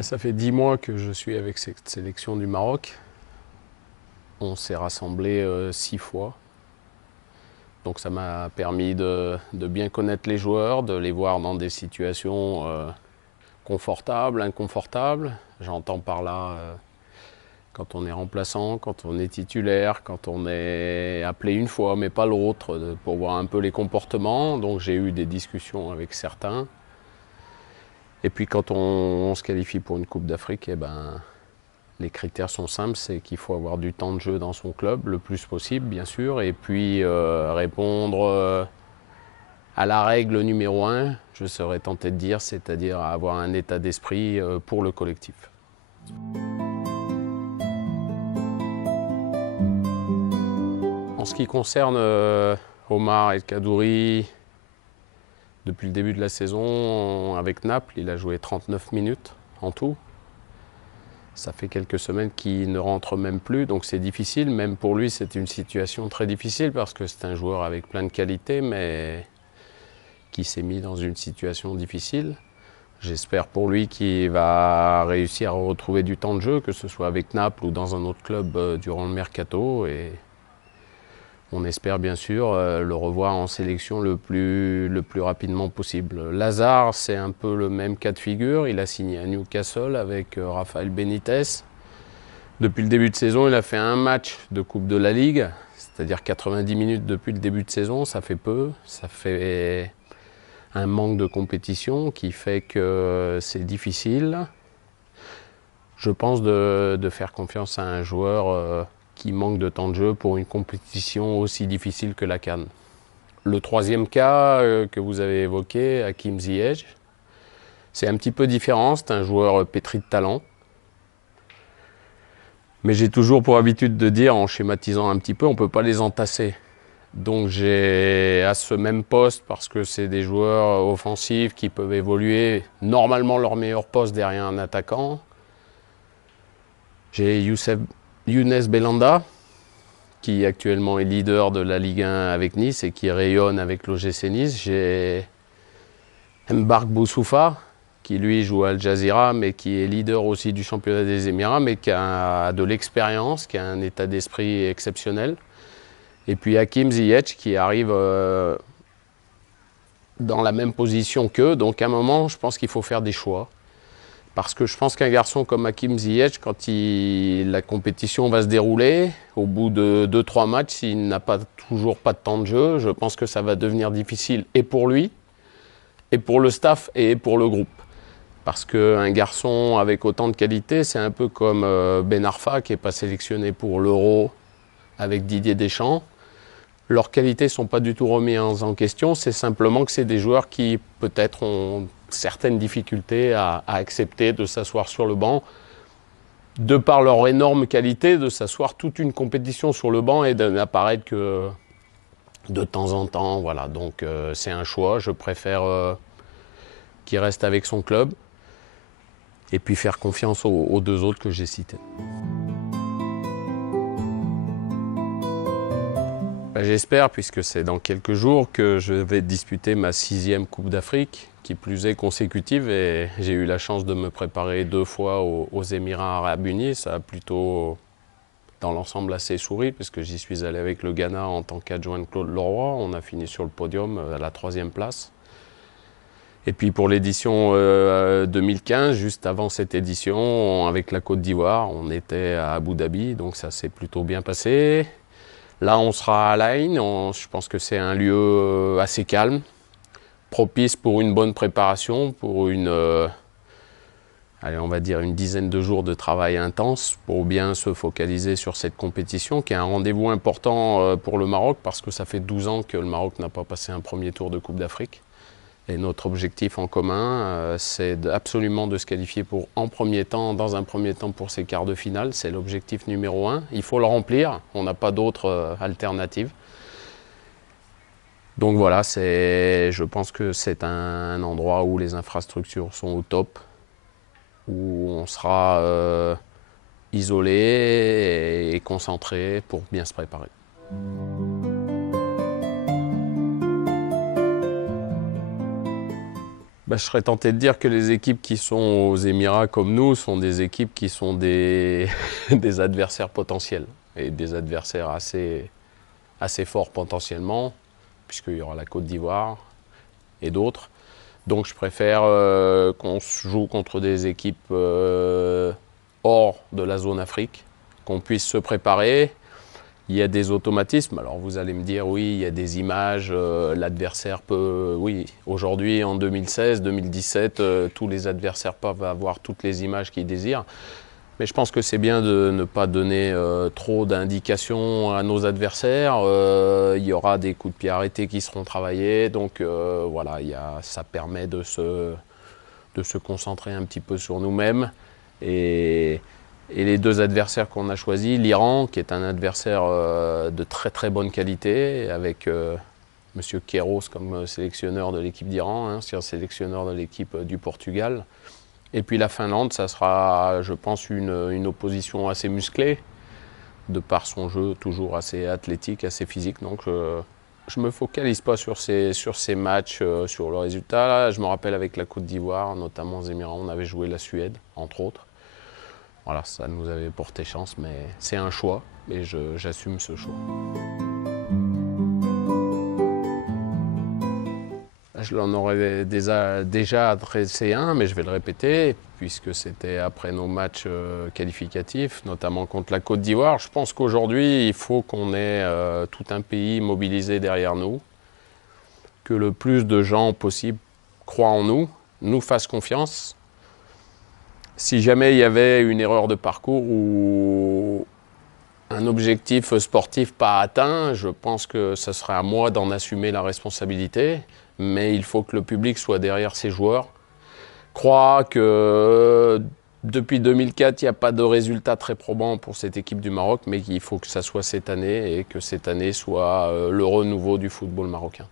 Ça fait 10 mois que je suis avec cette sélection du Maroc. On s'est rassemblés 6 fois. Donc ça m'a permis de bien connaître les joueurs, de les voir dans des situations confortables, inconfortables. J'entends par là quand on est remplaçant, quand on est titulaire, quand on est appelé une fois mais pas l'autre, pour voir un peu les comportements. Donc j'ai eu des discussions avec certains. Et puis quand on se qualifie pour une Coupe d'Afrique, les critères sont simples, c'est qu'il faut avoir du temps de jeu dans son club, le plus possible bien sûr, et puis répondre à la règle numéro 1, je serais tenté de dire, c'est-à-dire avoir un état d'esprit pour le collectif. En ce qui concerne Omar El Kaddouri, depuis le début de la saison, avec Naples, il a joué 39 minutes en tout. Ça fait quelques semaines qu'il ne rentre même plus, donc c'est difficile. Même pour lui, c'est une situation très difficile parce que c'est un joueur avec plein de qualités, mais qui s'est mis dans une situation difficile. J'espère pour lui qu'il va réussir à retrouver du temps de jeu, que ce soit avec Naples ou dans un autre club durant le mercato. Et on espère bien sûr le revoir en sélection le plus rapidement possible. Lazare, c'est un peu le même cas de figure. Il a signé à Newcastle avec Rafael Benitez. Depuis le début de saison, il a fait un match de Coupe de la Ligue, c'est-à-dire 90 minutes depuis le début de saison. Ça fait peu, ça fait un manque de compétition qui fait que c'est difficile. Je pense de faire confiance à un joueur qui manque de temps de jeu pour une compétition aussi difficile que la CAN. Le troisième cas que vous avez évoqué, Hakim Ziyech, c'est un petit peu différent, c'est un joueur pétri de talent. Mais j'ai toujours pour habitude de dire, en schématisant un petit peu, on ne peut pas les entasser. Donc j'ai à ce même poste, parce que c'est des joueurs offensifs qui peuvent évoluer, normalement leur meilleur poste derrière un attaquant. J'ai Younes Belhanda, qui actuellement est leader de la Ligue 1 avec Nice et qui rayonne avec l'OGC Nice. J'ai Mbark Boussoufa, qui lui joue à Al Jazeera, mais qui est leader aussi du championnat des Émirats, mais qui a de l'expérience, qui a un état d'esprit exceptionnel. Et puis Hakim Ziyech, qui arrive dans la même position qu'eux. Donc à un moment, je pense qu'il faut faire des choix. Parce que je pense qu'un garçon comme Hakim Ziyech, quand la compétition va se dérouler, au bout de 2-3 matchs, s'il n'a toujours pas de temps de jeu, je pense que ça va devenir difficile et pour lui, et pour le staff, et pour le groupe. Parce qu'un garçon avec autant de qualité, c'est un peu comme Ben Arfa, qui n'est pas sélectionné pour l'Euro avec Didier Deschamps. Leurs qualités ne sont pas du tout remises en question, c'est simplement que c'est des joueurs qui peut-être ont certaines difficultés à accepter de s'asseoir sur le banc, de par leur énorme qualité, de s'asseoir toute une compétition sur le banc et de n'apparaître que de temps en temps. Voilà, donc c'est un choix, je préfère qu'il reste avec son club et puis faire confiance aux deux autres que j'ai cités. J'espère, puisque c'est dans quelques jours, que je vais disputer ma 6e Coupe d'Afrique, qui plus est consécutive, et j'ai eu la chance de me préparer 2 fois aux Émirats Arabes Unis. Ça a plutôt, dans l'ensemble, assez souri, puisque j'y suis allé avec le Ghana en tant qu'adjoint de Claude Leroy. On a fini sur le podium à la 3e place. Et puis pour l'édition 2015, juste avant cette édition, avec la Côte d'Ivoire, on était à Abu Dhabi, donc ça s'est plutôt bien passé. Là, on sera à Al-Ain. Je pense que c'est un lieu assez calme, propice pour une bonne préparation, pour allez, on va dire une dizaine de jours de travail intense pour bien se focaliser sur cette compétition, qui est un rendez-vous important pour le Maroc, parce que ça fait 12 ans que le Maroc n'a pas passé un premier tour de Coupe d'Afrique. Et notre objectif en commun, c'est absolument de se qualifier dans un premier temps pour ces quarts de finale. C'est l'objectif numéro 1. Il faut le remplir, on n'a pas d'autre alternative. Donc voilà, je pense que c'est un endroit où les infrastructures sont au top, où on sera isolé et concentré pour bien se préparer. Je serais tenté de dire que les équipes qui sont aux Émirats comme nous sont des équipes qui sont des adversaires potentiels et des adversaires assez forts potentiellement, puisqu'il y aura la Côte d'Ivoire et d'autres. Donc je préfère qu'on joue contre des équipes hors de la zone Afrique, qu'on puisse se préparer. Il y a des automatismes. Alors vous allez me dire, oui, il y a des images, l'adversaire peut... Oui, aujourd'hui, en 2016, 2017, tous les adversaires peuvent avoir toutes les images qu'ils désirent. Mais je pense que c'est bien de ne pas donner trop d'indications à nos adversaires. Il y aura des coups de pied arrêtés qui seront travaillés. Donc voilà, ça permet de se concentrer un petit peu sur nous-mêmes. Et les deux adversaires qu'on a choisis, l'Iran, qui est un adversaire de très très bonne qualité, avec M. Queiroz comme sélectionneur de l'équipe d'Iran, c'est-à-dire sélectionneur de l'équipe du Portugal. Et puis la Finlande, ça sera, je pense, une opposition assez musclée, de par son jeu toujours assez athlétique, assez physique. Donc je ne me focalise pas sur ces matchs, sur le résultat. Là, je me rappelle avec la Côte d'Ivoire, notamment aux Émirats, on avait joué la Suède, entre autres. Voilà, ça nous avait porté chance, mais c'est un choix et j'assume ce choix. Je l'en aurais déjà adressé un, mais je vais le répéter, puisque c'était après nos matchs qualificatifs, notamment contre la Côte d'Ivoire. Je pense qu'aujourd'hui, il faut qu'on ait tout un pays mobilisé derrière nous, que le plus de gens possible croient en nous, nous fassent confiance. Si jamais il y avait une erreur de parcours ou un objectif sportif pas atteint, je pense que ce serait à moi d'en assumer la responsabilité. Mais il faut que le public soit derrière ces joueurs. Croit que depuis 2004, il n'y a pas de résultat très probant pour cette équipe du Maroc, mais qu'il faut que ça soit cette année et que cette année soit le renouveau du football marocain.